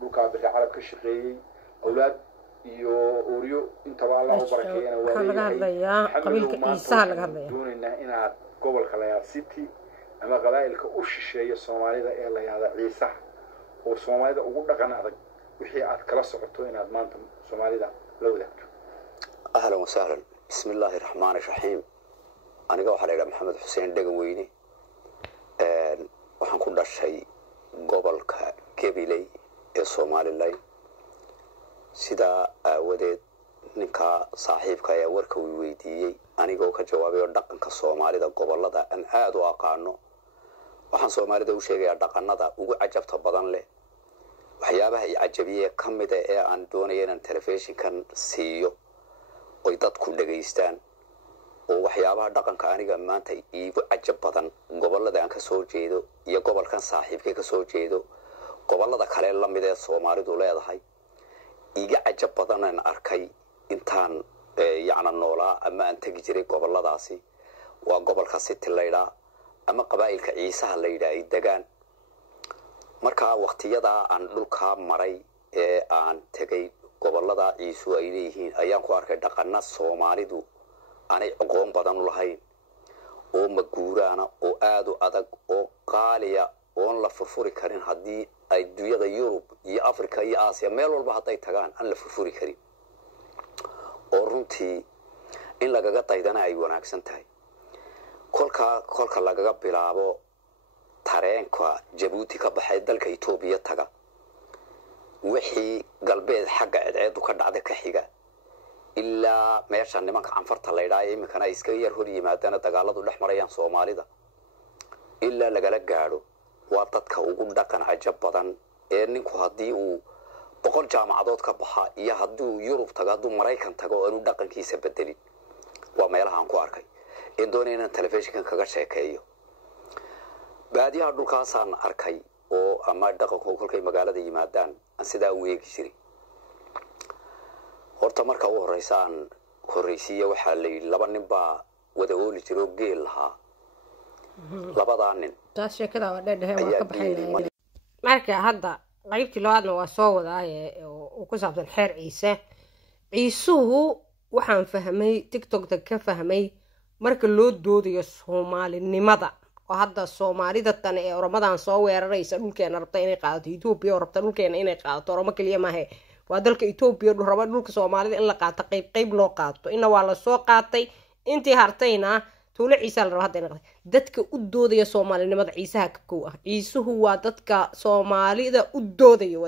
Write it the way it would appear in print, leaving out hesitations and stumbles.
dhulka bixi carab ka shaqeeyay awlaad iyo ooriyo inta baa Allah u barakeeyana waa laga hadlayaa qabiilka Ciisaha laga hadlayaa doonayna inaad gobolka la city ama qabaa'ilka u shisheeyo Soomaalida ee la yiraahdo Ciisaha oo Soomaalida ugu dhaqan adag wixii aad kala socoto inaad maanta Soomaalida la wadaagto ahlan wa sahlan bismillahir rahmanir rahim aniga waxa la yiraahdaa Maxamed Xuseen Dhagaweyne waxaan ku dhashay gobolka Gabiley ee Soomaaliland sida wadeed ninka saaxiibka ayaa warka uu weydiiyay anigoo ka jawaabay dhaqanka Soomaalida gobolada aan aad u aqaano waxaan Soomaalida u sheegayaa dhaqanada ugu cajabta badan leh waxyaabaha ay cajabiye kamid ah ee aan doonayo inaan telefishinkan siiyo oo dadku dhageystaan oo waxyaabaha dhaqanka aniga maanta iigu cajab badan gobolada aan ka soo jeedo iyo gobolkan saaxiibkay ka soo jeedo gobolada kale la mid ah Soomaalidu leedahay iga cajab badan aan arkay intaan yaana noolaa ama aan tagi jiray goboladaasi waa gobolka City Layla ama qabaa'ilka Ciisaha Layla ay degaan marka waqtiyada aan dhulka maray ee aan tagay gobolada Ciisu ay leeyihiin ayaan ku arkay dhaqanna Soomaalidu aanay aqoon badan u lahayn oo maguuraana oo aad u adag oo qaaliya oo la furfuri karin hadii ay dunyada Yurub iyo Afrika iyo Aasiya meel walba haday tagaan aan la furfuri karin oo runtii in lagaga daydana ay wanaagsan tahay kolka lagaga bilaabo tareenka Djibouti ka baxay dalka Itoobiya taga wixii galbeed xagga ciideedu ka dhacday ka xiga ilaa meesha nimanka anfarta la yiraahdo imikana iska yar hor yimaadana dagaaladu dhex marayaan Soomaalida ilaa lagala gaaro waa dadka ugu dhaqan cajab badan ee ninku hadii uu 100 jaamacadood ka baxa iyo haduu Yurub tago haduu Mareykan tago oo uu dhaqankiisa bedelin waa meelaha aan ku arkay in doonayna telefishinkan kaga sheekeeyo baadiyaha dhulkaasaan arkay oo ama dhaqanka kolkay magaalada yimaadaan sida uu eegi jiray horta marka uu horeysiyo waxa la yiri laba nin baa wada ooli jiro geel lahaa labada nin taas sheekada waa dheedhehe waa ka baxay marka hadda qaybtii labaadna waa soo wadaaye oo ku saabsan xeer Ciisuhu waxaan fahmay TikTok-da ka fahmay marka loo doodayo Soomaalinimada oo hadda Soomaalida tan ee Ramadan soo weeraraysa dhulkeena rabta inay qaadato Itoobiya oo rabta dhulkeena inay qaadato Roma kaliya ma ahe waa dalka Itoobiya raba dhulka Soomaalida in la qaato qayb loo qaato ina waa la soo qaatay intii hartayna tuulo Ciise la rabo hadda dadka u doodaya Soomaalinimada Ciisaha ka koow ah Ciisuhu waa dadka Soomaalida u doodaya